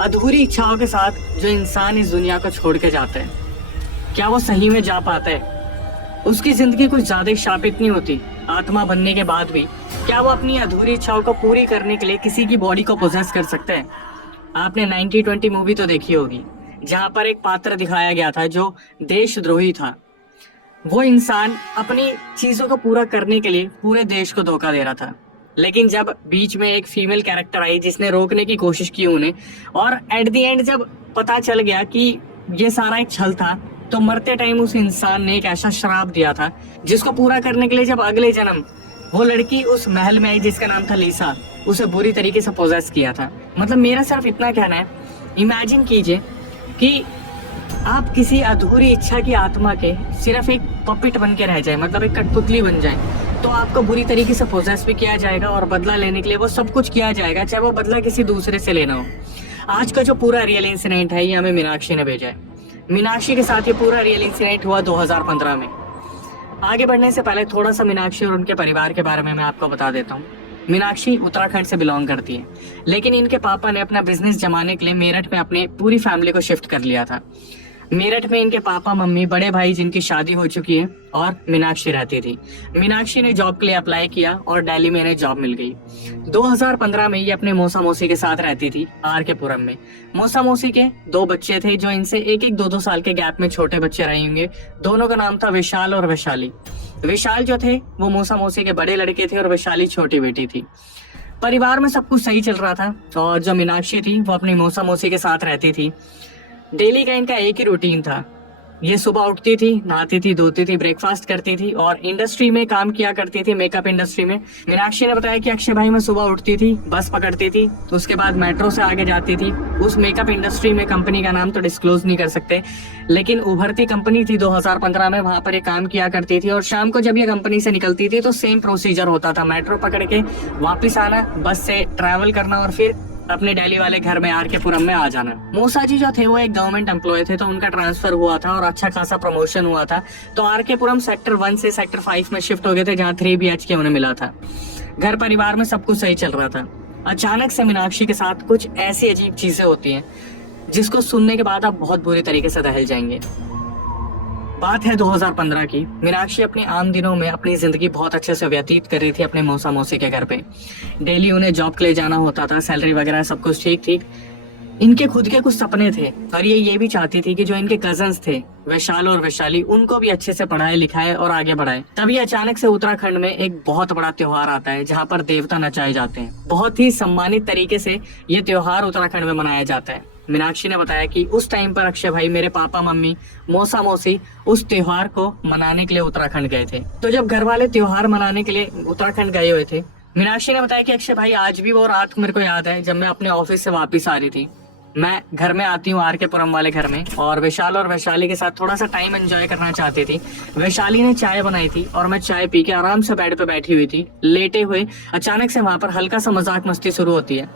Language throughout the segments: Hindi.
अधूरी इच्छाओं के साथ जो इंसान इस दुनिया को छोड़ के जाता है, क्या वो सही में जा पाता है? उसकी जिंदगी कुछ ज्यादा ही शापित नहीं होती? आत्मा बनने के बाद भी क्या वो अपनी अधूरी इच्छाओं को पूरी करने के लिए किसी की बॉडी को पोजेस कर सकता है? आपने 1920 मूवी तो देखी होगी, जहां पर एक पात्र दिखाया गया था जो देशद्रोही था। वो इंसान अपनी चीजों को पूरा करने के लिए पूरे देश को धोखा दे रहा था, लेकिन जब बीच में एक फीमेल कैरेक्टर आई जिसने रोकने की कोशिश की उन्हें, और एट द एंड जब पता चल गया कि ये सारा एक छल था, तो मरते टाइम उस इंसान ने एक ऐसा श्राप दिया था जिसको पूरा करने के लिए जब अगले जन्म वो लड़की उस महल में आई जिसका नाम था लीसा, उसे बुरी तरीके से पोजेस किया था। मतलब मेरा सिर्फ इतना कहना है, इमेजिन कीजिए कि आप किसी अधूरी इच्छा की आत्मा के सिर्फ एक पपिट बन के रह जाए, मतलब एक कठपुतली बन जाए, तो आपको बुरी तरीके से पोजेस भी किया जाएगा और बदला लेने के लिए वो सब कुछ किया जाएगा, चाहे वो बदला किसी दूसरे से लेना हो। आज का जो पूरा रियल इंसिडेंट है ये हमें मीनाक्षी ने भेजा है। मीनाक्षी के साथ ये पूरा रियल इंसिडेंट हुआ 2015 में। आगे बढ़ने से पहले थोड़ा सा मीनाक्षी और उनके परिवार के बारे में मैं आपको बता देता हूँ। मीनाक्षी उत्तराखंड से बिलोंग करती है, लेकिन इनके पापा ने अपना बिजनेस जमाने के लिए मेरठ में अपने पूरी फैमिली को शिफ्ट कर लिया था। मेरठ में इनके पापा मम्मी, बड़े भाई जिनकी शादी हो चुकी है, और मीनाक्षी रहती थी। मीनाक्षी ने जॉब के लिए अप्लाई किया और दिल्ली में इन्हें जॉब मिल गई। 2015 में ये अपने मौसा मौसी के साथ रहती थी आर के पुरम में। मौसा मौसी के 2 बच्चे थे जो इनसे एक 2 साल के गैप में छोटे बच्चे रहे होंगे। दोनों का नाम था विशाल और वैशाली। विशाल जो थे वो मौसा मौसी के बड़े लड़के थे और वैशाली छोटी बेटी थी। परिवार में सब कुछ सही चल रहा था, और जो मीनाक्षी थी वो अपनी मौसा मौसी के साथ रहती थी। डेली का इनका एक ही रूटीन था। ये सुबह उठती थी, नहाती थी, धोती थी, ब्रेकफास्ट करती थी और इंडस्ट्री में काम किया करती थी, मेकअप इंडस्ट्री में। मीनाक्षी ने बताया कि अक्षय भाई मैं सुबह उठती थी, बस पकड़ती थी, तो उसके बाद मेट्रो से आगे जाती थी। उस मेकअप इंडस्ट्री में, कंपनी का नाम तो डिस्क्लोज नहीं कर सकते, लेकिन उभरती कंपनी थी 2015 में, वहां पर ये काम किया करती थी। और शाम को जब ये कंपनी से निकलती थी तो सेम प्रोसीजर होता था, मेट्रो पकड़ के वापिस आना, बस से ट्रैवल करना और फिर अपने दिल्ली वाले घर में आर के पुरम में आ जाना। मूसा जी जो थे वो एक गवर्नमेंट एम्प्लॉय थे, तो उनका ट्रांसफर हुआ था और अच्छा खासा प्रमोशन हुआ था, तो आर के पुरम सेक्टर 1 से सेक्टर 5 में शिफ्ट हो गए थे, जहाँ 3 BHK उन्हें मिला था। घर परिवार में सब कुछ सही चल रहा था। अचानक से मीनाक्षी के साथ कुछ ऐसी अजीब चीजें होती हैं जिसको सुनने के बाद आप बहुत बुरी तरीके से दहल जाएंगे। बात है 2015 की। मीनाक्षी अपने आम दिनों में अपनी जिंदगी बहुत अच्छे से व्यतीत कर रही थी अपने मौसा मौसी के घर पे। डेली उन्हें जॉब के लिए जाना होता था, सैलरी वगैरह सब कुछ ठीक थी। इनके खुद के कुछ सपने थे और ये भी चाहती थी कि जो इनके कजन्स थे वैशाल और वैशाली, उनको भी अच्छे से पढ़ाए लिखाए और आगे बढ़ाए। तभी अचानक से उत्तराखंड में एक बहुत बड़ा त्योहार आता है जहाँ पर देवता नचाए जाते हैं। बहुत ही सम्मानित तरीके से ये त्योहार उत्तराखंड में मनाया जाता है। मीनाक्षी ने बताया कि उस टाइम पर अक्षय भाई, मेरे पापा मम्मी, मौसा मौसी उस त्योहार को मनाने के लिए उत्तराखंड गए थे। तो जब घर वाले त्योहार मनाने के लिए उत्तराखंड गए हुए थे, मीनाक्षी ने बताया कि अक्षय भाई आज भी वो रात मेरे को याद है जब मैं अपने ऑफिस से वापस आ रही थी। मैं घर में आती हूँ आर के पुरम वाले घर में, और विशाल और वैशाली के साथ थोड़ा सा टाइम एंजॉय करना चाहती थी। वैशाली ने चाय बनाई थी और मैं चाय पी के आराम से बेड पे बैठी हुई थी, लेटे हुए। अचानक से वहां पर हल्का सा मजाक मस्ती शुरू होती है,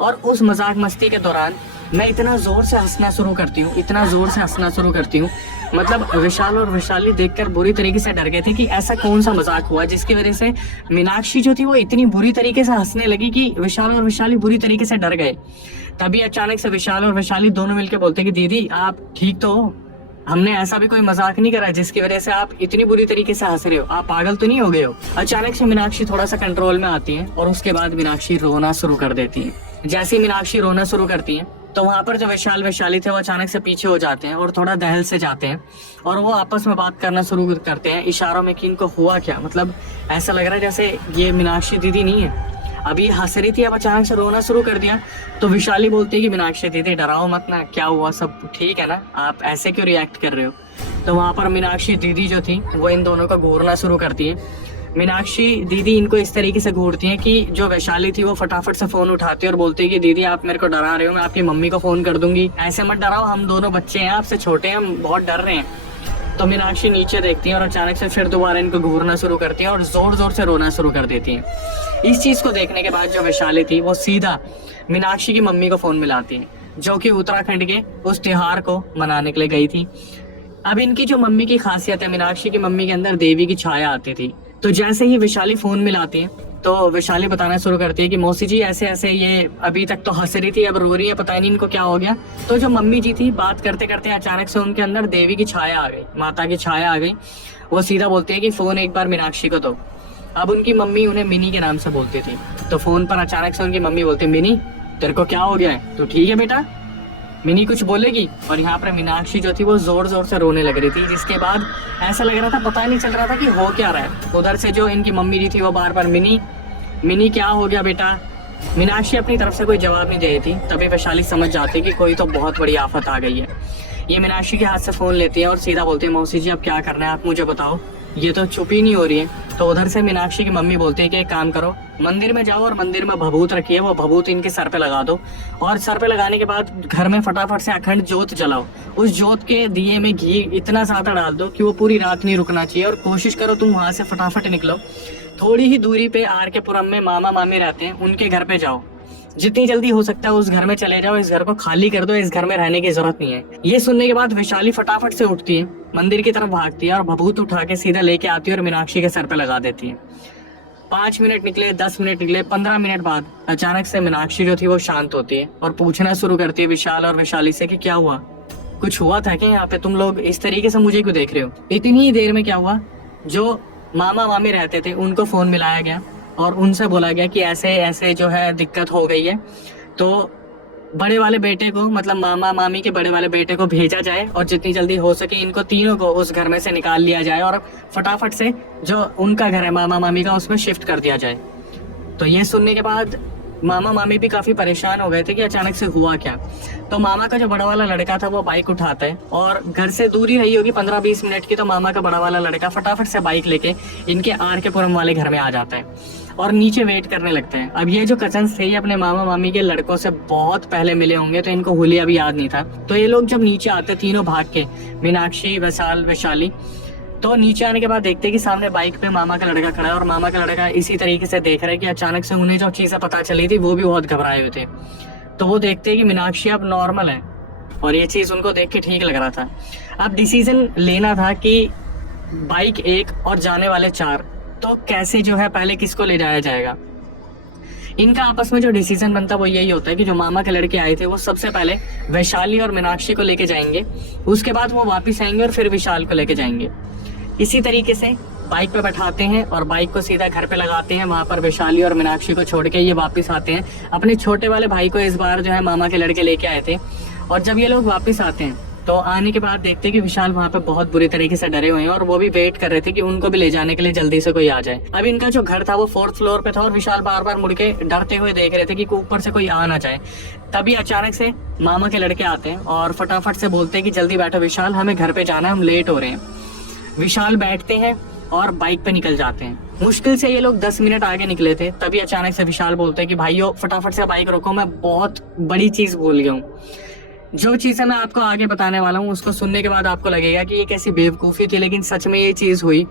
और उस मजाक मस्ती के दौरान मैं इतना जोर से हंसना शुरू करती हूँ, इतना जोर से हंसना शुरू करती हूँ, मतलब विशाल और वैशाली देखकर बुरी तरीके से डर गए थे कि ऐसा कौन सा मजाक हुआ जिसकी वजह से मीनाक्षी जो थी वो इतनी बुरी तरीके से हंसने लगी कि विशाल और वैशाली बुरी तरीके से डर गए। तभी अचानक से विशाल और वैशाली दोनों मिलकर बोलते कि दीदी आप ठीक तो हो, हमने ऐसा भी कोई मजाक नहीं करा जिसकी वजह से आप इतनी बुरी तरीके से हंस रहे हो, आप पागल तो नहीं हो गए हो। अचानक से मीनाक्षी थोड़ा सा कंट्रोल में आती है और उसके बाद मीनाक्षी रोना शुरू कर देती है। जैसे ही मीनाक्षी रोना शुरू करती है तो वहां पर जो विशाल वैशाली थे वो अचानक से पीछे हो जाते हैं और थोड़ा दहल से जाते हैं, और वो आपस में बात करना शुरू करते हैं इशारों में कि इनको हुआ क्या। मतलब ऐसा लग रहा है जैसे ये मीनाक्षी दीदी नहीं है, अभी हंस रही थी, अब अचानक से रोना शुरू कर दिया। तो विशाली बोलती है कि मीनाक्षी दीदी डराओ मत ना, क्या हुआ, सब ठीक है ना, आप ऐसे क्यों रिएक्ट कर रहे हो। तो वहां पर मीनाक्षी दीदी जो थी वो इन दोनों को घूरना शुरू करती है। मीनाक्षी दीदी इनको इस तरीके से घूरती है कि जो वैशाली थी वो फटाफट से फोन उठाती है और बोलती है कि दीदी आप मेरे को डरा रहे हो, मैं आपकी मम्मी को फोन कर दूंगी, ऐसे मत डराओ, हम दोनों बच्चे हैं, आपसे छोटे हैं, हम बहुत डर रहे हैं। तो मीनाक्षी नीचे देखती है और अचानक से फिर दोबारा इनको घूरना शुरू करती है और जोर जोर से रोना शुरू कर देती है। इस चीज को देखने के बाद जो वैशाली थी वो सीधा मीनाक्षी की मम्मी को फोन मिलाती है, जो कि उत्तराखंड के उस त्योहार को मनाने के लिए गई थी। अब इनकी जो मम्मी की खासियत है, मीनाक्षी की मम्मी के अंदर देवी की छाया आती थी, तो जैसे ही वैशाली फोन मिलाती है तो वैशाली बताना शुरू करती है कि मौसी जी ऐसे ऐसे, ये अभी तक तो हंस रही थी, अब रो रही है, पता नहीं इनको क्या हो गया। तो जो मम्मी जी थी, बात करते करते अचानक से उनके अंदर देवी की छाया आ गई, माता की छाया आ गई। वो सीधा बोलती है कि फोन एक बार मीनाक्षी को दो। अब उनकी मम्मी उन्हें मिनी के नाम से बोलती थी, तो फोन पर अचानक से उनकी मम्मी बोलती, मिनी तेरे को क्या हो गया है, तो ठीक है बेटा। मिनी कुछ बोलेगी और यहाँ पर मीनाक्षी जो थी वो जोर जोर से रोने लग रही थी, जिसके बाद ऐसा लग रहा था, पता नहीं चल रहा था कि हो क्या रहा है। उधर से जो इनकी मम्मी जी थी वो बार बार मिनी मिनी क्या हो गया बेटा। मीनाक्षी अपनी तरफ से कोई जवाब नहीं दे रही थी। तभी वैशाली समझ जाती कि कोई तो बहुत बड़ी आफत आ गई है। ये मीनाक्षी के हाथ से फोन लेती है और सीधा बोलती है, मौसी जी अब क्या करना है आप मुझे बताओ, ये तो चुप ही नहीं हो रही है। तो उधर से मीनाक्षी की मम्मी बोलती है कि एक काम करो, मंदिर में जाओ और मंदिर में भभूत रखी है, वो भभूत इनके सर पे लगा दो और सर पे लगाने के बाद घर में फटाफट से अखंड जोत जलाओ। उस जोत के दिए में घी इतना ज्यादा डाल दो कि वो पूरी रात नहीं रुकना चाहिए और कोशिश करो तुम वहां से फटाफट निकलो। थोड़ी ही दूरी पे आर के पुरम में मामा मामी रहते हैं, उनके घर पे जाओ, जितनी जल्दी हो सकता है उस घर में चले जाओ, इस घर को खाली कर दो, इस घर में रहने की जरूरत नहीं है। ये सुनने के बाद वैशाली फटाफट से उठती है, मंदिर की तरफ भागती है और भभूत उठा के सीधा लेके आती है और मीनाक्षी के सर पे लगा देती है। 5 मिनट निकले, 10 मिनट निकले, 15 मिनट बाद अचानक से मीनाक्षी जो थी वो शांत होती है और पूछना शुरू करती है विशाल और वैशाली से कि क्या हुआ, कुछ हुआ था क्या यहाँ पे, तुम लोग इस तरीके से मुझे क्यों देख रहे हो। इतनी ही देर में क्या हुआ, जो मामा मामी रहते थे उनको फोन मिलाया गया और उनसे बोला गया कि ऐसे ऐसे जो है दिक्कत हो गई है, तो बड़े वाले बेटे को, मतलब मामा मामी के बड़े वाले बेटे को भेजा जाए और जितनी जल्दी हो सके इनको तीनों को उस घर में से निकाल लिया जाए और फटाफट से जो उनका घर है मामा मामी का उसमें शिफ्ट कर दिया जाए। तो ये सुनने के बाद मामा मामी भी काफी परेशान हो गए थे कि अचानक से हुआ क्या। तो मामा का जो बड़ा वाला लड़का था वो बाइक उठाता है और घर से दूरी रही होगी 15-20 मिनट की, तो मामा का बड़ा वाला लड़का फटाफट से बाइक लेके इनके आर के पुरम वाले घर में आ जाता है और नीचे वेट करने लगते हैं। अब ये जो कजन्स थे ये अपने मामा मामी के लड़कों से बहुत पहले मिले होंगे, तो इनको हुलिया भी याद नहीं था। तो ये लोग जब नीचे आते तीनों भाग के, मीनाक्षी वैशाल वैशाली, तो नीचे आने के बाद देखते हैं कि सामने बाइक पे मामा का लड़का खड़ा है और मामा का लड़का इसी तरीके से देख रहा है कि अचानक से उन्हें जो चीजें पता चली थी वो भी बहुत घबराए हुए थे। तो वो देखते हैं कि मीनाक्षी अब नॉर्मल है और ये चीज उनको देख के ठीक लग रहा था। अब डिसीजन लेना था कि बाइक 1 और जाने वाले 4, तो कैसे जो है पहले किसको ले जाया जाएगा। इनका आपस में जो डिसीजन बनता है वो यही होता है कि जो मामा के लड़के आए थे वो सबसे पहले वैशाली और मीनाक्षी को लेके जाएंगे, उसके बाद वो वापस आएंगे और फिर विशाल को लेके जाएंगे। इसी तरीके से बाइक पे बैठाते हैं और बाइक को सीधा घर पे लगाते हैं। वहां पर वैशाली और मीनाक्षी को छोड़ के ये वापस आते हैं। अपने छोटे वाले भाई को इस बार जो है मामा के लड़के लेके आए थे और जब ये लोग वापस आते हैं तो आने के बाद देखते हैं कि विशाल वहाँ पे बहुत बुरी तरीके से डरे हुए हैं और वो भी वेट कर रहे थे कि उनको भी ले जाने के लिए जल्दी से कोई आ जाए। अब इनका जो घर था वो 4th फ्लोर पे था और विशाल बार बार मुड़ के डरते हुए देख रहे थे कि ऊपर से कोई आ ना जाए। तभी अचानक से मामा के लड़के आते हैं और फटाफट से बोलते हैं कि जल्दी बैठो विशाल, हमें घर पे जाना है, हम लेट हो रहे हैं। विशाल बैठते हैं और बाइक पे निकल जाते हैं। मुश्किल से ये लोग 10 मिनट आगे निकले थे, तभी अचानक से विशाल बोलते हैं कि भाइयों फटाफट से बाइक रोको, मैं बहुत बड़ी चीज भूल गया हूँ। जो चीजें मैं आपको आगे बताने वाला हूँ उसको सुनने के बाद आपको लगेगा कि ये कैसी बेवकूफी थी, लेकिन सच में ये चीज हुई।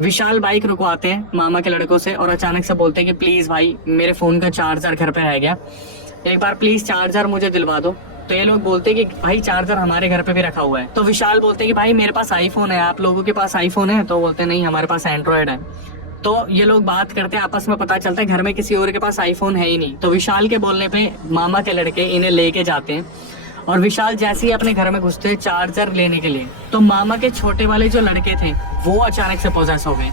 विशाल बाइक रुकवाते हैं मामा के लड़कों से और अचानक से बोलते हैं कि प्लीज भाई मेरे फोन का चार्जर घर पे रह गया, एक बार प्लीज चार्जर मुझे दिलवा दो। तो ये लोग बोलते हैं कि भाई चार्जर हमारे घर पे भी रखा हुआ है। तो विशाल बोलते हैं कि भाई मेरे पास आईफोन है, आप लोगों के पास आईफोन है? तो बोलते नहीं हमारे पास एंड्रॉयड है। तो ये लोग बात करते हैं, आपस में पता चलता है घर में किसी और के पास आईफोन है ही नहीं। तो विशाल के बोलने पे मामा के लड़के इन्हें लेके जाते हैं और विशाल जैसे ही अपने घर में घुसते हैं चार्जर लेने के लिए, तो मामा के छोटे वाले जो लड़के थे वो अचानक से पोजेस हो गए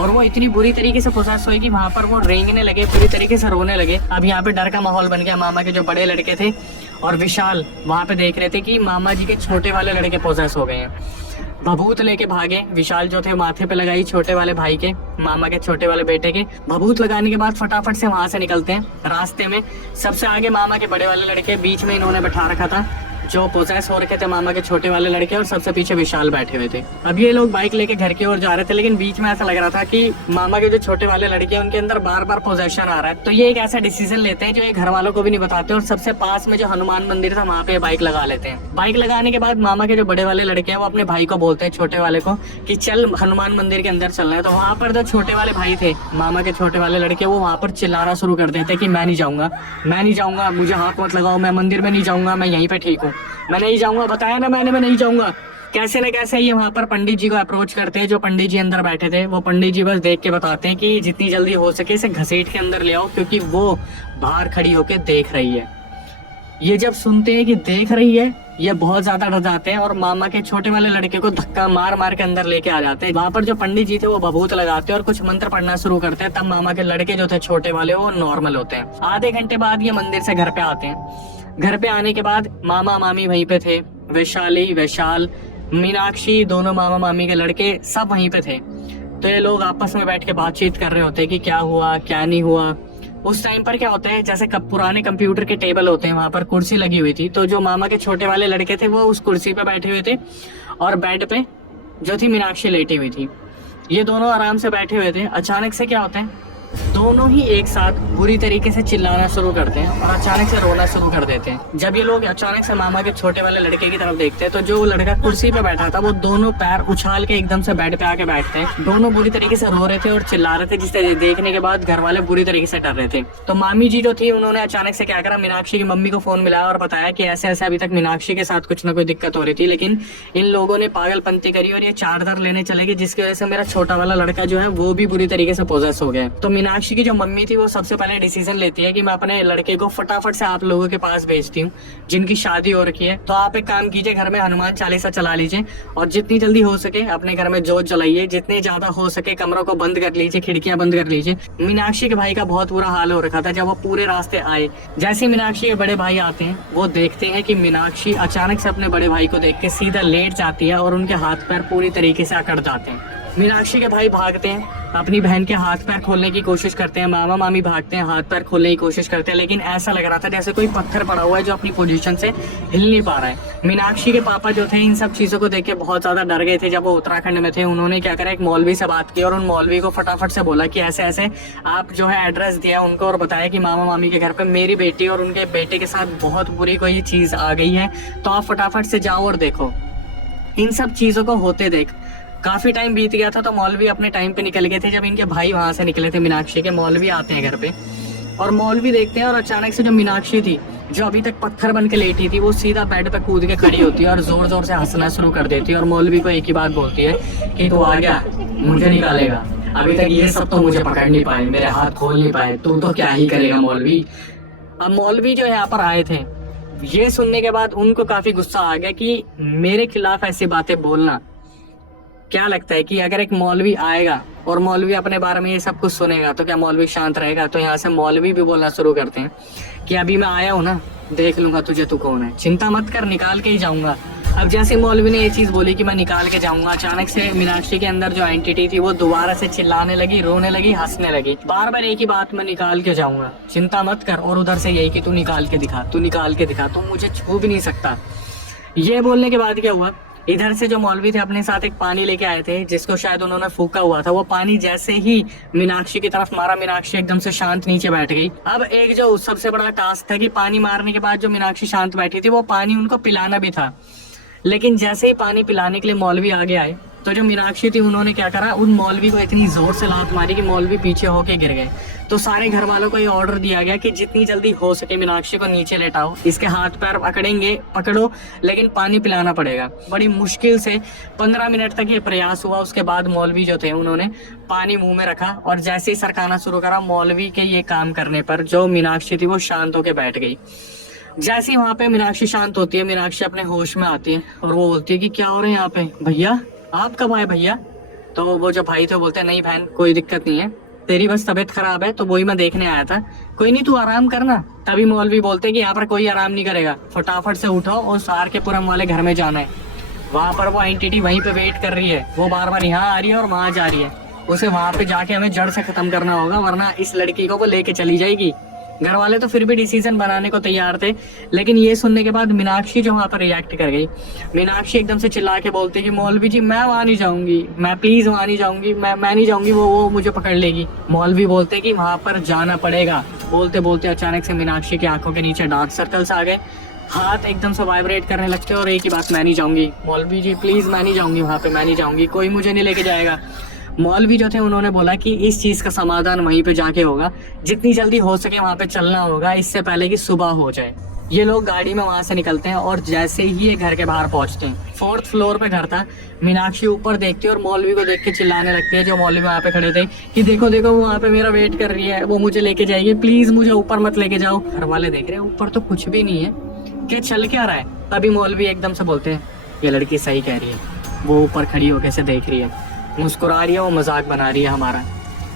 और वो इतनी बुरी तरीके से पोजेस हुए कि वहां पर वो रेंगने लगे, पूरी तरीके से रोने लगे। अब यहाँ पे डर का माहौल बन गया। मामा के जो बड़े लड़के थे और विशाल वहां पे देख रहे थे कि मामा जी के छोटे वाले लड़के पोजेस हो गए हैं। भभूत लेके भागे। विशाल जो थे माथे पे लगाई छोटे वाले भाई के, मामा के छोटे वाले बेटे के। भभूत लगाने के बाद फटाफट से वहां से निकलते हैं। रास्ते में सबसे आगे मामा के बड़े वाले लड़के, बीच में इन्होंने बैठा रखा था जो पोजेस हो रखे थे मामा के छोटे वाले लड़के, और सबसे पीछे विशाल बैठे हुए थे। अब ये लोग बाइक लेके घर की ओर जा रहे थे, लेकिन बीच में ऐसा लग रहा था कि मामा के जो छोटे वाले लड़के हैं उनके अंदर बार बार पोजेशन आ रहा है। तो ये एक ऐसा डिसीजन लेते हैं जो ये घर वालों को भी नहीं बताते और सबसे पास में जो हनुमान मंदिर था वहाँ पे बाइक लगा लेते हैं। बाइक लगाने के बाद मामा के जो बड़े वाले लड़के हैं वो अपने भाई को बोलते हैं, छोटे वाले को, कि चल हनुमान मंदिर के अंदर चलना है। तो वहाँ पर जो छोटे वाले भाई थे मामा के छोटे वाले लड़के, वो वहाँ पर चिल्लाना शुरू कर देते कि मैं नहीं जाऊंगा, मैं नहीं जाऊंगा, मुझे हाथ मत लगाओ, मैं मंदिर में नहीं जाऊंगा, मैं यहीं पे ठीक हूँ, मैं नहीं जाऊंगा, बताया ना मैंने, मैं नहीं जाऊंगा। कैसे न कैसे ये वहां पर पंडित जी को अप्रोच करते हैं। जो पंडित जी अंदर बैठे थे वो पंडित जी बस देख के बताते हैं कि जितनी जल्दी हो सके इसे घसीट के अंदर ले आओ, क्योंकि वो बाहर खड़ी होके देख रही है। ये जब सुनते हैं कि देख रही है, ये बहुत ज्यादा डर जाते हैं और मामा के छोटे वाले लड़के को धक्का मार मार के अंदर लेके आ जाते हैं। वहां पर जो पंडित जी थे वो भभूत लगाते हैं और कुछ मंत्र पढ़ना शुरू करते हैं। तब मामा के लड़के जो थे छोटे वाले वो नॉर्मल होते हैं। आधे घंटे बाद ये मंदिर से घर पे आते हैं। घर पे आने के बाद मामा मामी वहीं पे थे, वैशाली, वैशाल, मीनाक्षी, दोनों मामा मामी के लड़के सब वहीं पे थे। तो ये लोग आपस में बैठ के बातचीत कर रहे होते हैं कि क्या हुआ क्या नहीं हुआ। उस टाइम पर क्या होता है, जैसे पुराने कंप्यूटर के टेबल होते हैं, वहां पर कुर्सी लगी हुई थी। तो जो मामा के छोटे वाले लड़के थे वो उस कुर्सी पे बैठे हुए थे और बेड पे जो थी मीनाक्षी लेटी हुई थी। ये दोनों आराम से बैठे हुए थे। अचानक से क्या होता है, दोनों ही एक साथ बुरी तरीके से चिल्लाना शुरू करते हैं और अचानक से रोना शुरू कर देते हैं। जब ये लोग अचानक से मामा के छोटे वाले लड़के की तरफ देखते हैं तो जो लड़का कुर्सी पे बैठा था वो दोनों पैर उछाल के एकदम से बेड पे आके बैठते हैं। दोनों बुरी तरीके से रो रहे थे और चिल्ला रहे थे, जिसे देखने के बाद घर वाले बुरी तरीके से डर रहे थे। तो मामी जी जो थी उन्होंने अचानक से क्या करा, मीनाक्षी की मम्मी को फोन मिलाया और बताया कि ऐसे ऐसे अभी तक मीनाक्षी के साथ कुछ ना कोई दिक्कत हो रही थी, लेकिन इन लोगों ने पागलपंती करी और ये चार्जर लेने चले गए, जिसकी वजह से मेरा छोटा वाला लड़का जो है वो भी बुरी तरीके से पोजेस हो गया। तो मीनाक्षी की जो मम्मी थी वो सबसे पहले डिसीजन लेती है कि मैं अपने लड़के को फटाफट से आप लोगों के पास भेजती हूँ जिनकी शादी हो रखी है। तो आप एक काम कीजिए, घर में हनुमान चालीसा चला लीजिए और जितनी जल्दी हो सके अपने घर में जोत जलाइए, जितने ज्यादा हो सके कमरों को बंद कर लीजिए, खिड़कियां बंद कर लीजिए। मीनाक्षी के भाई का बहुत बुरा हाल हो रखा था जब वो पूरे रास्ते आए। जैसे मीनाक्षी के बड़े भाई आते हैं वो देखते हैं कि मीनाक्षी अचानक से अपने बड़े भाई को देख के सीधा लेट जाती है और उनके हाथ पैर पूरी तरीके से अकड़ जाते हैं। मीनाक्षी के भाई भागते हैं, अपनी बहन के हाथ पैर खोलने की कोशिश करते हैं। मामा मामी भागते हैं, हाथ पैर खोलने की कोशिश करते हैं, लेकिन ऐसा लग रहा था जैसे कोई पत्थर पड़ा हुआ है जो अपनी पोजीशन से हिल नहीं पा रहा है। मीनाक्षी के पापा जो थे इन सब चीजों को देख के बहुत ज्यादा डर गए थे। जब वो उत्तराखंड में थे उन्होंने क्या करा, एक मौलवी से बात की और उन मौलवी को फटाफट से बोला कि ऐसे ऐसे आप जो है एड्रेस दिया उनको और बताया कि मामा मामी के घर पे मेरी बेटी और उनके बेटे के साथ बहुत बुरी कोई चीज आ गई है, तो आप फटाफट से जाओ और देखो। इन सब चीजों को होते देख काफी टाइम बीत गया था। तो मौलवी अपने टाइम पे निकल गए थे। जब इनके भाई वहां से निकले थे मीनाक्षी के, मौलवी आते हैं घर पे और मौलवी देखते हैं और अचानक से जो मीनाक्षी थी जो अभी तक पत्थर बन के लेटी थी वो सीधा बेड पे कूद के खड़ी होती है और जोर जोर से हंसना शुरू कर देती है और मौलवी को एक ही बात बोलती है कि तू आ गया, मुझे निकालेगा, अभी तक ये सब तो मुझे पकड़ नहीं पाए, मेरे हाथ खोल नहीं पाए, तू तो क्या ही करेगा मौलवी। अब मौलवी जो यहाँ पर आए थे ये सुनने के बाद उनको काफी गुस्सा आ गया कि मेरे खिलाफ ऐसी बातें बोलना। क्या लगता है कि अगर एक मौलवी आएगा और मौलवी अपने बारे में ये सब कुछ सुनेगा तो क्या मौलवी शांत रहेगा? तो यहाँ से मौलवी भी बोलना शुरू करते हैं कि अभी मैं आया हूँ ना, देख लूंगा तुझे तू कौन है, चिंता मत कर, निकाल के ही जाऊंगा। अब जैसे मौलवी ने ये चीज बोली कि मैं निकाल के जाऊंगा, अचानक से मीनाक्षी के अंदर जो एंटिटी थी वो दोबारा से चिल्लाने लगी, रोने लगी, हंसने लगी, बार बार एक ही बात, मैं निकाल के जाऊंगा, चिंता मत कर। और उधर से यही कि तू निकाल के दिखा, तू निकाल के दिखा, तू मुझे छू भी नहीं सकता। ये बोलने के बाद क्या हुआ, इधर से जो मौलवी थे अपने साथ एक पानी लेके आए थे जिसको शायद उन्होंने फूका हुआ था। वो पानी जैसे ही मीनाक्षी की तरफ मारा, मीनाक्षी एकदम से शांत नीचे बैठ गई। अब एक जो सबसे बड़ा टास्क था कि पानी मारने के बाद जो मीनाक्षी शांत बैठी थी वो पानी उनको पिलाना भी था। लेकिन जैसे ही पानी पिलाने के लिए मौलवी आगे आए तो जो मीनाक्षी थी उन्होंने क्या करा, उन मौलवी को इतनी जोर से लात मारी कि मौलवी पीछे होके गिर गए। तो सारे घर वालों को ये ऑर्डर दिया गया कि जितनी जल्दी हो सके मीनाक्षी को नीचे लेटाओ, इसके हाथ पैर अकड़ेंगे पकड़ो, लेकिन पानी पिलाना पड़ेगा। बड़ी मुश्किल से 15 मिनट तक ये प्रयास हुआ। उसके बाद मौलवी जो थे उन्होंने पानी मुंह में रखा और जैसे ही सरकाना शुरू करा, मौलवी के ये काम करने पर जो मीनाक्षी थी वो शांत होकर बैठ गई। जैसे ही वहां पे मीनाक्षी शांत होती है, मीनाक्षी अपने होश में आती है और वो बोलती है कि क्या हो रहा है यहाँ पे, भैया आप कब आए भैया? तो वो जो भाई थे बोलते हैं नहीं बहन कोई दिक्कत नहीं है, तेरी बस तबीयत खराब है तो वही मैं देखने आया था, कोई नहीं तू आराम करना। तभी मौलवी बोलते हैं कि यहाँ पर कोई आराम नहीं करेगा, फटाफट से उठो और सार के पुरम वाले घर में जाना है। वहाँ पर वो एंटिटी वहीं पे वेट कर रही है, वो बार बार यहाँ आ रही है और वहाँ जा रही है। उसे वहाँ पे जाके हमें जड़ से खत्म करना होगा, वरना इस लड़की को वो लेके चली जाएगी। घर वाले तो फिर भी डिसीजन बनाने को तैयार थे, लेकिन ये सुनने के बाद मीनाक्षी जो वहाँ पर रिएक्ट कर गई। मीनाक्षी एकदम से चिल्ला के बोलती कि मौलवी जी मैं वहाँ नहीं जाऊंगी, मैं प्लीज वहाँ नहीं जाऊंगी, मैं नहीं जाऊंगी, वो मुझे पकड़ लेगी। मौलवी बोलते कि वहाँ पर जाना पड़ेगा। बोलते बोलते अचानक से मीनाक्षी की आंखों के नीचे डार्क सर्कल्स आ गए, हाथ एकदम से वाइब्रेट करने लगते और एक ही बात, मैं नहीं जाऊंगी मौलवी जी प्लीज, मैं नहीं जाऊंगी वहाँ पे, मैं नहीं जाऊंगी, कोई मुझे नहीं लेके जाएगा। मौलवी जो थे उन्होंने बोला कि इस चीज का समाधान वहीं पे जाके होगा, जितनी जल्दी हो सके वहां पे चलना होगा, इससे पहले कि सुबह हो जाए। ये लोग गाड़ी में वहां से निकलते हैं और जैसे ही ये घर के बाहर पहुंचते हैं, 4th फ्लोर पे घर था, मीनाक्षी ऊपर देखती है और मौलवी को देख के चिल्लाने लगती है, जो मौलवी वहां पे खड़े थे, कि देखो देखो वो वहां पे मेरा वेट कर रही है, वो मुझे लेके जाएगी, प्लीज मुझे ऊपर मत लेके जाओ। घर वाले देख रहे हैं ऊपर तो कुछ भी नहीं है, क्या चल क्या रहा है। तभी मौलवी एकदम से बोलते हैं ये लड़की सही कह रही है, वो ऊपर खड़ी होकर से देख रही है, मुस्कुरा रही है, वो मजाक बना रही है हमारा,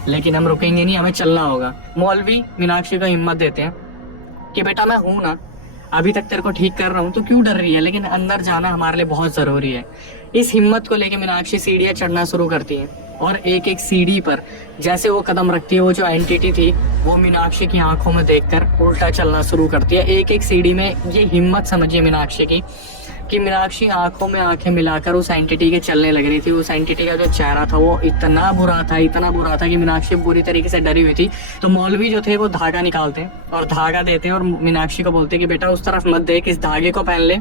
लेकिन हम रुकेंगे नहीं, हमें चलना होगा। मौलवी मीनाक्षी को हिम्मत देते हैं कि बेटा मैं हूं ना, अभी तक तेरे को ठीक कर रहा हूँ, तो क्यों डर रही है, लेकिन अंदर जाना हमारे लिए बहुत जरूरी है। इस हिम्मत को लेके मीनाक्षी सीढ़ियाँ चढ़ना शुरू करती है और एक एक सीढ़ी पर जैसे वो कदम रखती है, वो जो एंटिटी थी वो मीनाक्षी की आंखों में देखकर उल्टा चलना शुरू करती है। एक एक सीढ़ी में ये हिम्मत समझिए मीनाक्षी की, कि मीनाक्षी आंखों में आंखें मिलाकर उस एंटिटी के चलने लग रही थी। उस एंटिटी का जो चेहरा था वो इतना बुरा था, इतना बुरा था कि मीनाक्षी बुरी तरीके से डरी हुई थी। तो मौलवी जो थे वो धागा निकालते और धागा देते और मीनाक्षी को बोलते कि बेटा उस तरफ मत देख, इस धागे को पहन ले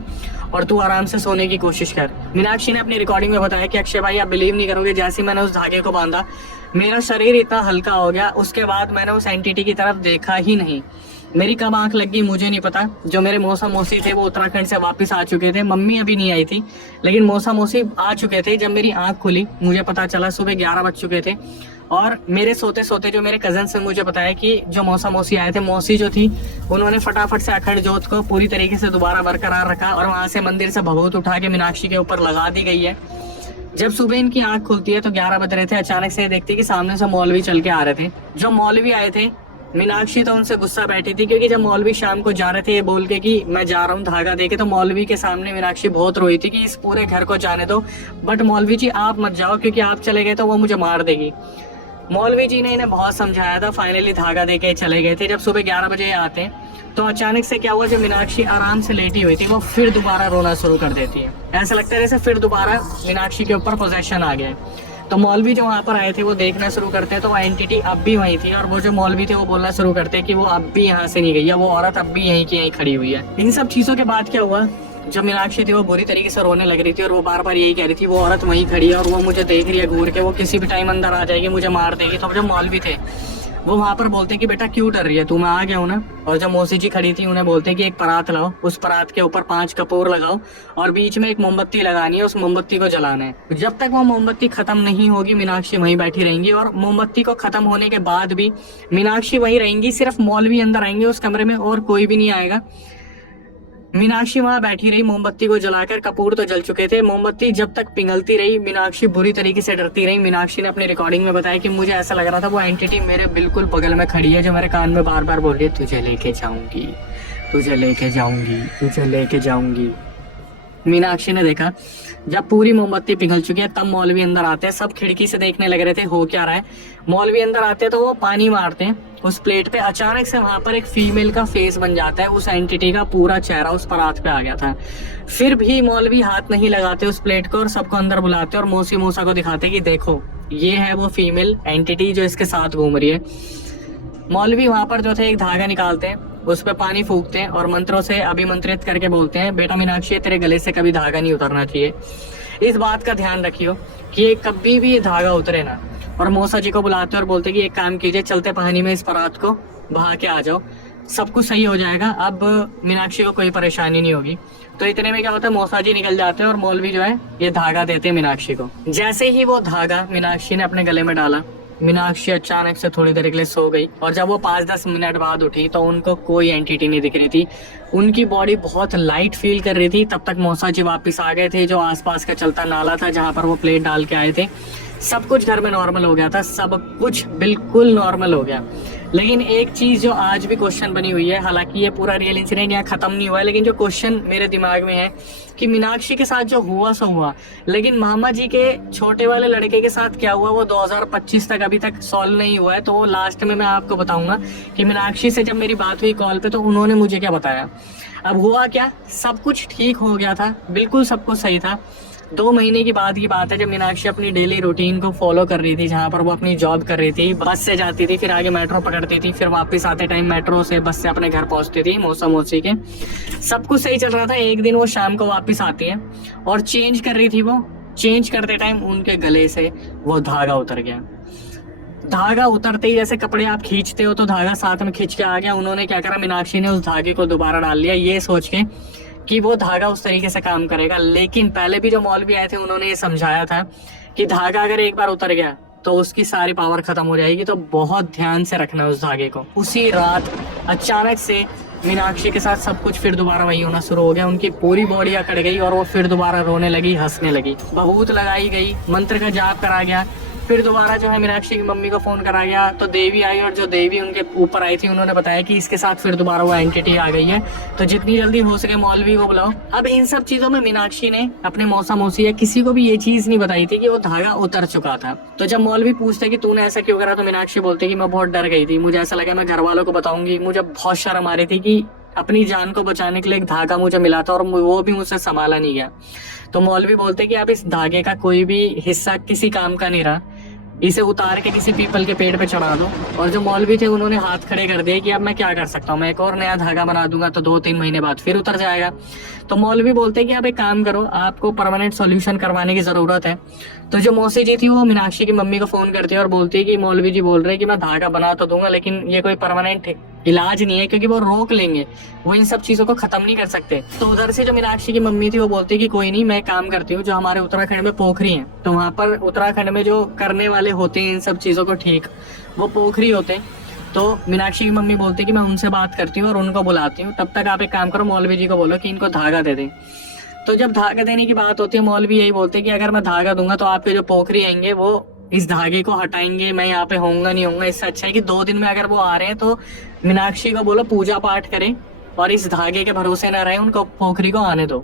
और तू आराम से सोने की कोशिश कर। मीनाक्षी ने अपनी रिकॉर्डिंग में बताया कि अक्षय भाई आप बिलीव नहीं करोगे, जैसे मैंने उस धागे को बांधा मेरा शरीर इतना हल्का हो गया, उसके बाद मैंने उस एंटिटी की तरफ देखा ही नहीं। मेरी कब आंख लग गई मुझे नहीं पता। जो मेरे मौसा मौसी थे वो उत्तराखंड से वापस आ चुके थे, मम्मी अभी नहीं आई थी, लेकिन मौसा मौसी आ चुके थे। जब मेरी आंख खुली मुझे पता चला सुबह 11 बज चुके थे और मेरे सोते सोते जो मेरे कजन ने मुझे बताया कि जो मौसा मौसी आए थे, मौसी जो थी उन्होंने फटाफट से अखंड ज्योत को पूरी तरीके से दोबारा बरकरार रखा और वहां से मंदिर से भभूत उठा के मीनाक्षी के ऊपर लगा दी गई है। जब सुबह इनकी आंख खुलती है तो 11 बज रहे थे, अचानक से देखती कि सामने से मौलवी चल के आ रहे थे। जो मौलवी आए थे मीनाक्षी तो उनसे गुस्सा बैठी थी, क्योंकि जब मौलवी शाम को जा रहे थे ये बोल के कि मैं जा रहा हूँ धागा देके, तो मौलवी के सामने मीनाक्षी बहुत रोई थी कि इस पूरे घर को जाने दो, बट मौलवी जी आप मत जाओ क्योंकि आप चले गए तो वो मुझे मार देगी। मौलवी जी ने इन्हें बहुत समझाया था, फाइनली धागा देके चले गए थे। जब सुबह 11 बजे आते हैं तो अचानक से क्या हुआ, जब मीनाक्षी आराम से लेटी हुई थी वो फिर दोबारा रोना शुरू कर देती है। ऐसा लगता है जैसे फिर दोबारा मीनाक्षी के ऊपर पोजेशन आ गया। तो मौलवी जो वहाँ पर आए थे वो देखना शुरू करते हैं तो वो एंटिटी अब भी वहीं थी और वो जो मौलवी थे वो बोलना शुरू करते हैं कि वो अब भी यहाँ से नहीं गई है, वो औरत अब भी यहीं की यहीं खड़ी हुई है। इन सब चीजों के बाद क्या हुआ, जब मीनाक्षी थी वो बुरी तरीके से रोने लग रही थी और वो बार बार यही कह रही थी वो औरत वहीं खड़ी है और वो मुझे देख रही है घूर के, वो किसी भी टाइम अंदर आ जाएगी, मुझे मार देगी। तो जो मौलवी थे वो वहां पर बोलते हैं कि बेटा क्यों डर रही है तू, मैं आ गया हूँ ना। और जब मौसी जी खड़ी थी उन्हें बोलते हैं कि एक परात लाओ, उस परात के ऊपर 5 कपूर लगाओ और बीच में एक मोमबत्ती लगानी है, उस मोमबत्ती को जलाना है। जब तक वो मोमबत्ती खत्म नहीं होगी मीनाक्षी वहीं बैठी रहेंगी और मोमबत्ती को खत्म होने के बाद भी मीनाक्षी वहीं रहेंगी, सिर्फ मौलवी अंदर आएंगे उस कमरे में और कोई भी नहीं आएगा। मीनाक्षी वहां बैठी रही, मोमबत्ती को जलाकर, कपूर तो जल चुके थे, मोमबत्ती जब तक पिघलती रही मीनाक्षी बुरी तरीके से डरती रही। मीनाक्षी ने अपनी रिकॉर्डिंग में बताया कि मुझे ऐसा लग रहा था वो एंटिटी मेरे बिल्कुल बगल में खड़ी है, जो मेरे कान में बार बार बोल रही है तुझे लेके जाऊंगी, तुझे लेके जाऊंगी, तुझे लेके जाऊंगी। मीनाक्षी ने देखा जब पूरी मोमबत्ती पिघल चुकी है तब मौलवी अंदर आते हैं। सब खिड़की से देखने लग रहे थे हो क्या रहा है। मौलवी अंदर आते हैं तो वो पानी मारते हैं उस प्लेट पे, अचानक से वहां पर एक फीमेल का फेस बन जाता है, उस एंटिटी का पूरा चेहरा उस परात पे आ गया था। फिर भी मौलवी हाथ नहीं लगाते उस प्लेट को और सबको अंदर बुलाते और मौसी मौसा को दिखाते कि देखो ये है वो फीमेल एंटिटी जो इसके साथ घूम रही है। मौलवी वहां पर जो थे एक धागा निकालते हैं, उस पर पानी फूकते हैं और मंत्रों से अभिमंत्रित करके बोलते हैं बेटा मीनाक्षी तेरे गले से कभी धागा नहीं उतरना चाहिए, इस बात का ध्यान रखियो कि कभी भी ये धागा उतरे ना। और मौसा जी को बुलाते और बोलते कि एक काम कीजिए, चलते पानी में इस परात को बहा के आ जाओ, सब कुछ सही हो जाएगा, अब मीनाक्षी को कोई परेशानी नहीं होगी। तो इतने में क्या होता है, मौसा जी निकल जाते हैं और मौलवी जो है ये धागा देते हैं मीनाक्षी को। जैसे ही वो धागा मीनाक्षी ने अपने गले में डाला, मीनाक्षी अचानक से थोड़ी देर के लिए सो गई और जब वो 5-10 मिनट बाद उठी तो उनको कोई एंटिटी नहीं दिख रही थी, उनकी बॉडी बहुत लाइट फील कर रही थी। तब तक मौसा जी वापस आ गए थे, जो आसपास का चलता नाला था जहाँ पर वो प्लेट डाल के आए थे। सब कुछ घर में नॉर्मल हो गया था, सब कुछ बिल्कुल नॉर्मल हो गया। लेकिन एक चीज जो आज भी क्वेश्चन बनी हुई है, हालांकि ये पूरा रियल इंसिडेंट यहाँ खत्म नहीं हुआ है, लेकिन जो क्वेश्चन मेरे दिमाग में है कि मीनाक्षी के साथ जो हुआ सो हुआ, लेकिन मामा जी के छोटे वाले लड़के के साथ क्या हुआ वो 2025 तक अभी तक सॉल्व नहीं हुआ है। तो वो लास्ट में मैं आपको बताऊंगा कि मीनाक्षी से जब मेरी बात हुई कॉल पे तो उन्होंने मुझे क्या बताया। अब हुआ क्या, सब कुछ ठीक हो गया था, बिल्कुल सब कुछ सही था। 2 महीने की बाद की बात है जब मीनाक्षी अपनी डेली रूटीन को फॉलो कर रही थी, जहाँ पर वो अपनी जॉब कर रही थी, बस से जाती थी, फिर आगे मेट्रो पकड़ती थी, फिर वापस आते टाइम मेट्रो से बस से अपने घर पहुंचती थी मौसा मौसी के। सब कुछ सही चल रहा था। एक दिन वो शाम को वापस आती है और चेंज कर रही थी, वो चेंज करते टाइम उनके गले से वो धागा उतर गया। धागा उतरते ही जैसे कपड़े आप खींचते हो तो धागा साथ में खींच के आ गया। उन्होंने क्या करा, मीनाक्षी ने उस धागे को दोबारा डाल लिया ये सोच के कि वो धागा उस तरीके से काम करेगा। लेकिन पहले भी जो मौलवी आए थे उन्होंने ये समझाया था कि धागा अगर एक बार उतर गया तो उसकी सारी पावर खत्म हो जाएगी, तो बहुत ध्यान से रखना उस धागे को। उसी रात अचानक से मीनाक्षी के साथ सब कुछ फिर दोबारा वही होना शुरू हो गया। उनकी पूरी बॉडी अकड़ गई और वो फिर दोबारा रोने लगी, हंसने लगी। बहूत लगाई गई, मंत्र का जाप करा गया। फिर दोबारा जो है मीनाक्षी की मम्मी को फोन करा गया तो देवी आई, और जो देवी उनके ऊपर आई थी उन्होंने बताया कि इसके साथ फिर दोबारा वो एंटिटी आ गई है, तो जितनी जल्दी हो सके मौलवी को बुलाओ। अब इन सब चीजों में मीनाक्षी ने अपने मौसा मौसी या किसी को भी ये चीज नहीं बताई थी कि वो धागा उतर चुका था। तो जब मौलवी पूछते कि तूने ऐसा क्यों करा, तो मीनाक्षी बोलती कि मैं बहुत डर गई थी, मुझे ऐसा लगा मैं घर वालों को बताऊंगी, मुझे बहुत शर्म आ रही थी कि अपनी जान को बचाने के लिए एक धागा मुझे मिला था और वो भी मुझसे संभाला नहीं गया। तो मौलवी बोलते कि अब इस धागे का कोई भी हिस्सा किसी काम का नहीं रहा, इसे उतार के किसी पीपल के पेड़ पे चढ़ा दो। और जो मौलवी थे उन्होंने हाथ खड़े कर दिए कि अब मैं क्या कर सकता हूँ, मैं एक और नया धागा बना दूंगा तो 2-3 महीने बाद फिर उतर जाएगा। तो मौलवी बोलते कि आप एक काम करो, आपको परमानेंट सॉल्यूशन करवाने की जरूरत है। तो जो मौसी जी थी वो मीनाक्षी की मम्मी को फोन करती है और बोलती है कि मौलवी जी बोल रहे हैं कि मैं धागा बना तो दूंगा लेकिन ये कोई परमानेंट इलाज नहीं है, क्योंकि वो रोक लेंगे, वो इन सब चीजों को खत्म नहीं कर सकते। तो उधर से जो मीनाक्षी की मम्मी थी वो बोलती कि कोई नहीं, मैं काम करती हूँ, जो हमारे उत्तराखंड में पोखरी है, तो वहाँ पर उत्तराखंड में जो करने वाले होते हैं इन सब चीजों को ठीक, वो पोखरी होते हैं। तो मीनाक्षी की मम्मी बोलती कि मैं उनसे बात करती हूँ और उनको बुलाती हूँ, तब तक आप एक काम करो, मौलवी जी को बोलो कि इनको धागा दे दें। तो जब धागा देने की बात होती है मौलवी यही बोलते कि अगर मैं धागा दूंगा तो आपके जो पोखरी आएंगे वो इस धागे को हटाएंगे, मैं यहाँ पे होऊंगा नहीं होऊंगा, इससे अच्छा है कि 2 दिन में अगर वो आ रहे हैं तो मीनाक्षी को बोलो पूजा पाठ करें और इस धागे के भरोसे न रहे, उनको पोखरी को आने दो।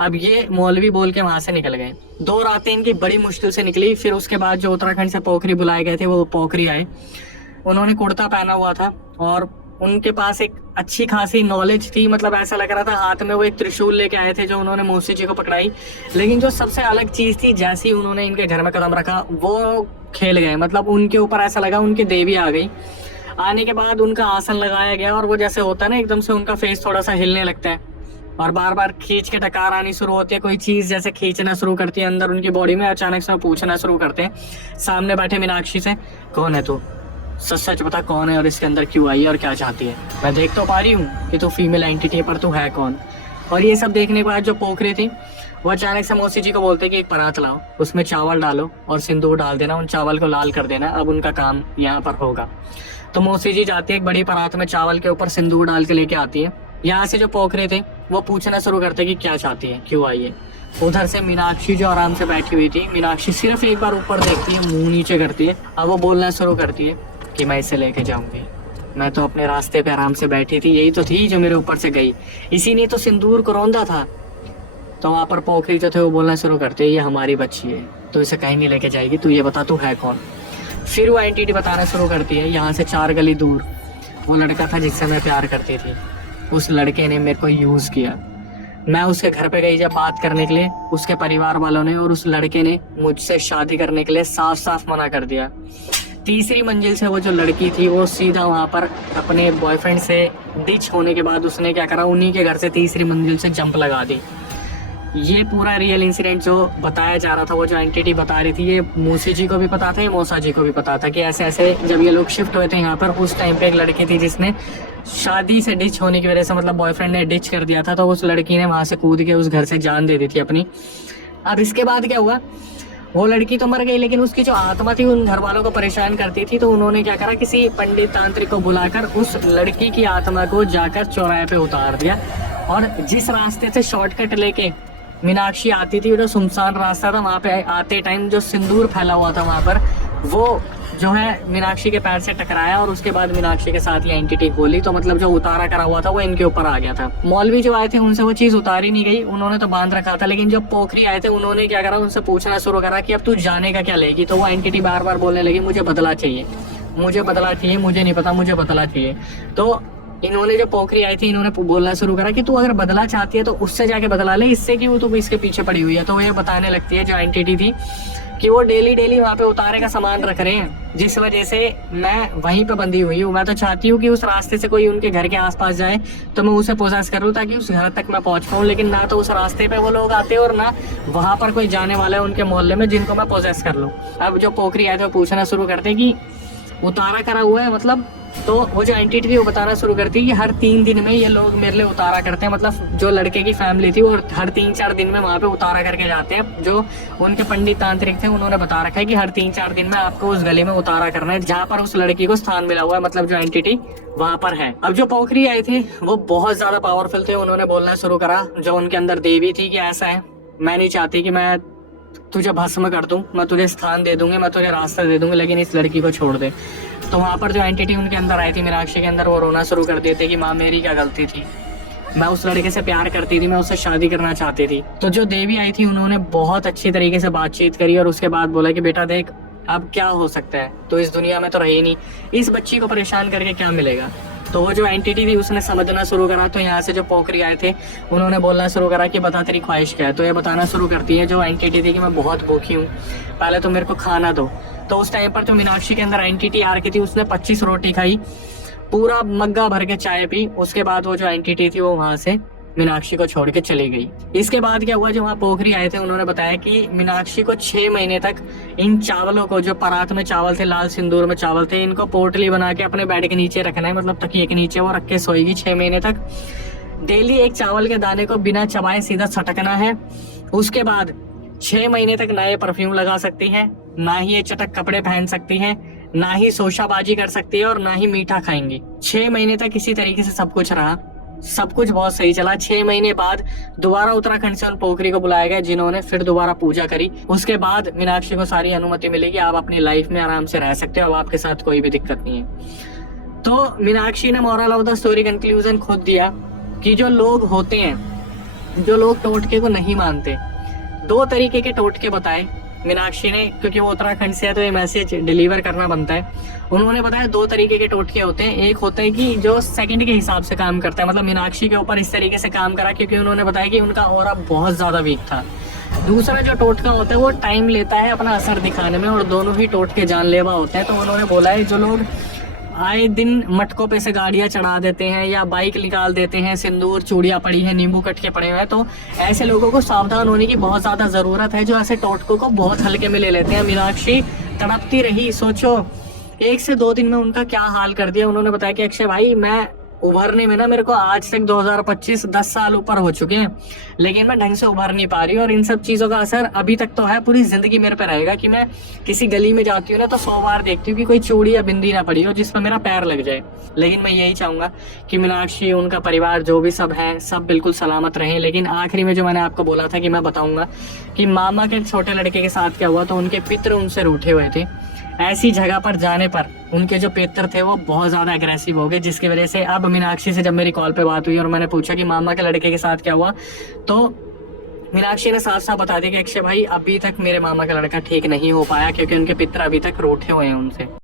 अब ये मौलवी बोल के वहां से निकल गए। 2 रातें इनकी बड़ी मुश्किल से निकली। फिर उसके बाद जो उत्तराखंड से पोखरी बुलाए गए थे वो पोखरी आए। उन्होंने कुर्ता पहना हुआ था और उनके पास एक अच्छी खासी नॉलेज थी, मतलब ऐसा लग रहा था हाथ में वो एक त्रिशूल लेके आए थे जो उन्होंने मौसी जी को पकड़ाई। लेकिन जो सबसे अलग चीज थी, जैसे ही उन्होंने इनके घर में कदम रखा वो खेल गए, मतलब उनके ऊपर ऐसा लगा उनकी देवी आ गई। आने के बाद उनका आसन लगाया गया और वो जैसे होता है ना एकदम से उनका फेस थोड़ा सा हिलने लगता है और बार बार खींच के डकार आनी शुरू होती है, कोई चीज जैसे खींचना शुरू करती है अंदर उनकी बॉडी में। अचानक से पूछना शुरू करते हैं सामने बैठे मीनाक्षी से, कौन है तू, सच सच बता कौन है और इसके अंदर क्यों आई है और क्या चाहती है। मैं देख तो पा रही हूँ कि तू फीमेल एंटिटी है, पर तू है कौन। और ये सब देखने के बाद जो पोखरी थी वो अचानक से मौसी जी को बोलते कि एक परात लाओ, उसमें चावल डालो और सिंदूर डाल देना, उन चावल को लाल कर देना, अब उनका काम यहाँ पर होगा। तो मौसी जी जाती है, एक बड़ी परात में चावल के ऊपर सिंदूर डाल के लेके आती है। यहाँ से जो पोखरे थे वो पूछना शुरू करते कि क्या चाहती है, क्यों आई है। उधर से मीनाक्षी जो आराम से बैठी हुई थी, मीनाक्षी सिर्फ एक बार ऊपर देखती है, मुंह नीचे करती है। अब वो बोलना शुरू करती है कि मैं इसे लेके जाऊंगी, मैं तो अपने रास्ते पे आराम से बैठी थी, यही तो थी जो मेरे ऊपर से गई, इसी ने तो सिंदूर को रौंदा था। तो वहाँ पर पोखरी जो थे वो बोलना शुरू करते, ये हमारी बच्ची है, तो इसे कहीं नहीं लेके जाएगी, तू ये बता तू है कौन। फिर वो एंटिटी बताना शुरू करती है, यहाँ से 4 गली दूर वो लड़का था जिससे मैं प्यार करती थी, उस लड़के ने मेरे को यूज किया। मैं उसके घर पे गई जब बात करने के लिए, उसके परिवार वालों ने और उस लड़के ने मुझसे शादी करने के लिए साफ साफ मना कर दिया। 3री मंजिल से वो जो लड़की थी वो सीधा वहाँ पर अपने बॉयफ्रेंड से डिच होने के बाद उसने क्या करा, उन्हीं के घर से 3री मंजिल से जंप लगा दी। ये पूरा रियल इंसिडेंट जो बताया जा रहा था, वो जो एंटिटी बता रही थी, ये मौसी जी को भी पता था, ये मौसा जी को भी पता था कि ऐसे ऐसे जब ये लोग शिफ्ट हुए थे यहाँ पर, उस टाइम पे एक लड़की थी जिसने शादी से डिच होने की वजह से, मतलब बॉयफ्रेंड ने डिच कर दिया था, तो उस लड़की ने वहां से कूद के उस घर से जान दे दी थी अपनी। अब इसके बाद क्या हुआ, वो लड़की तो मर गई लेकिन उसकी जो आत्मा थी उन घर वालों को परेशान करती थी। तो उन्होंने क्या करा, किसी पंडित तांत्रिक को बुलाकर उस लड़की की आत्मा को जाकर चौराहे पे उतार दिया और जिस रास्ते से शॉर्टकट लेके मीनाक्षी आती थी, जो सुनसान रास्ता था, वहां पे आते टाइम जो सिंदूर फैला हुआ था वहां पर, वो जो है मीनाक्षी के पैर से टकराया और उसके बाद मीनाक्षी के साथ ये एंटिटी बोली। तो मतलब जो उतारा करा हुआ था वो इनके ऊपर आ गया था। मौलवी जो आए थे उनसे वो चीज उतारी नहीं गई, उन्होंने तो बांध रखा था। लेकिन जब पोखरी आए थे उन्होंने क्या करा, उनसे पूछना शुरू करा कि अब तू जाने का क्या लेगी। तो वो एंटिटी बार बार बोलने लगी, मुझे बदला चाहिए, मुझे बदला चाहिए, मुझे नहीं पता, मुझे बदला चाहिए। तो इन्होंने जो पोखरी आई थी इन्होंने बोलना शुरू करा कि तू अगर बदला चाहती है तो उससे जाके बदला ले, इससे कि वो तो इसके पीछे पड़ी हुई है। तो ये बताने लगती है जो एंटिटी थी कि वो डेली वहाँ पे उतारे का सामान रख रहे हैं, जिस वजह से मैं वहीं पे बंधी हुई हूँ। मैं तो चाहती हूँ कि उस रास्ते से कोई उनके घर के आसपास जाए तो मैं उसे पोसेस कर लूँ ताकि उस घर तक मैं पहुँच पाऊँ, लेकिन ना तो उस रास्ते पे वो लोग आते और ना वहाँ पर कोई जाने वाला है उनके मोहल्ले में जिनको मैं पोसेस कर लूँ। अब जो पोखरी आए थे वो पूछना शुरू करते कि उतारा करा हुआ है मतलब। तो वो जो एंटिटी थी वो बताना शुरू करती है कि हर 3 दिन में ये लोग मेरे लिए उतारा करते हैं, मतलब जो लड़के की फैमिली थी वो हर 3-4 दिन में वहाँ पे उतारा करके जाते हैं। जो उनके पंडित तांत्रिक थे उन्होंने बता रखा है कि हर 3-4 दिन में आपको उस गली में उतारा करना है जहाँ पर उस लड़की को स्थान मिला हुआ है, मतलब जो एंटिटी वहां पर है। अब जो पोखरी आए थे वो बहुत ज्यादा पावरफुल थे। उन्होंने बोलना शुरू करा, जो उनके अंदर देवी थी, कि ऐसा है, मैं नहीं चाहती कि मैं तुझे भस्म कर दूं, मैं तुझे स्थान दे दूंगी, मैं तुझे रास्ता दे दूंगी, लेकिन इस लड़की को छोड़ दे। तो वहां पर जो एंटिटी उनके अंदर आई थी मीनाक्षी के अंदर, वो रोना शुरू कर देते कि माँ मेरी क्या गलती थी, मैं उस लड़के से प्यार करती थी, मैं उससे शादी करना चाहती थी। तो जो देवी आई थी उन्होंने बहुत अच्छी तरीके से बातचीत करी और उसके बाद बोला कि बेटा देख, अब क्या हो सकता है, तो इस दुनिया में तो रही नहीं, इस बच्ची को परेशान करके क्या मिलेगा। तो वो जो एंटिटी थी उसने समझना शुरू करा। तो यहाँ से जो पोखरी आए थे उन्होंने बोलना शुरू करा कि बता तेरी ख्वाहिश क्या है। तो ये बताना शुरू करती है जो एंटिटी थी कि मैं बहुत भूखी हूँ, पहले तो मेरे को खाना दो। तो उस टाइम पर जो मीनाक्षी के अंदर एंटिटी आ रखी थी उसने 25 रोटी खाई, पूरा मग्गा भर के चाय पी। उसके बाद वो जो एंटिटी थी वो वहां से मीनाक्षी को छोड़ के चली गई। इसके बाद क्या हुआ, जो वहाँ पोखरी आए थे उन्होंने बताया कि मीनाक्षी को 6 महीने तक इन चावलों को, जो परात में चावल थे, लाल सिंदूर में चावल थे, इनको पोटली बना के अपने बेड के नीचे रखना है, मतलब तकिए के नीचे वो रख के सोएगी 6 महीने तक। डेली एक चावल के दाने को बिना चबाए सीधा छटकना है। उसके बाद 6 महीने तक नए परफ्यूम लगा सकती है, ना ही ये चटक कपड़े पहन सकती है, ना ही शोशाबाजी कर सकती है और ना ही मीठा खाएंगी। 6 महीने तक इसी तरीके से सब कुछ रहा, सब कुछ बहुत सही चला। 6 महीने बाद दोबारा उत्तराखंड से उन पोखरी को बुलाया गया, जिन्होंने फिर दोबारा पूजा करी। उसके बाद मीनाक्षी को सारी अनुमति मिली कि आप अपनी लाइफ में आराम से रह सकते हो, अब आपके साथ कोई भी दिक्कत नहीं है। तो मीनाक्षी ने moral of the story conclusion खुद दिया कि जो लोग होते हैं, जो लोग टोटके को नहीं मानते, 2 तरीके के टोटके बताए मीनाक्षी ने, क्योंकि वो उत्तराखंड से है तो ये मैसेज डिलीवर करना बनता है। उन्होंने बताया 2 तरीके के टोटके होते हैं। एक होता है कि जो सेकंड के हिसाब से काम करता है, मतलब मीनाक्षी के ऊपर इस तरीके से काम करा क्योंकि उन्होंने बताया कि उनका ऑरा बहुत ज्यादा वीक था। दूसरा जो टोटका होता है वो टाइम लेता है अपना असर दिखाने में, और दोनों ही टोटके जानलेवा होते हैं। तो उन्होंने बोला है जो लोग आए दिन मटकों पे से गाड़ियां चढ़ा देते हैं या बाइक निकाल देते हैं, सिंदूर चूड़ियां पड़ी हैं, नींबू कट के पड़े हुए हैं, तो ऐसे लोगों को सावधान होने की बहुत ज्यादा जरूरत है, जो ऐसे टोटकों को बहुत हल्के में ले लेते हैं। मीनाक्षी तड़पती रही, सोचो 1 से 2 दिन में उनका क्या हाल कर दिया। उन्होंने बताया कि अक्षय भाई, मैं उभरने में ना, मेरे को आज तक 2025 10 साल ऊपर हो चुके हैं, लेकिन मैं ढंग से उभर नहीं पा रही, और इन सब चीजों का असर अभी तक तो है, पूरी जिंदगी मेरे पे रहेगा। कि मैं किसी गली में जाती हूँ ना तो 100 बार देखती हूँ कि कोई चूड़ी या बिंदी ना पड़ी हो जिस पर मेरा पैर लग जाए। लेकिन मैं यही चाहूंगा कि मीनाक्षी, उनका परिवार, जो भी सब है, सब बिल्कुल सलामत रहे। लेकिन आखिरी में जो मैंने आपको बोला था कि मैं बताऊंगा कि मामा के छोटे लड़के के साथ क्या हुआ, तो उनके पितर उनसे रूठे हुए थे। ऐसी जगह पर जाने पर उनके जो पितर थे वो बहुत ज्यादा अग्रेसिव हो गए, जिसकी वजह से अब मीनाक्षी से जब मेरी कॉल पे बात हुई और मैंने पूछा कि मामा के लड़के के साथ क्या हुआ, तो मीनाक्षी ने साफ साफ बता दिया कि अक्षय भाई, अभी तक मेरे मामा का लड़का ठीक नहीं हो पाया क्योंकि उनके पितर अभी तक रूठे हुए हैं उनसे।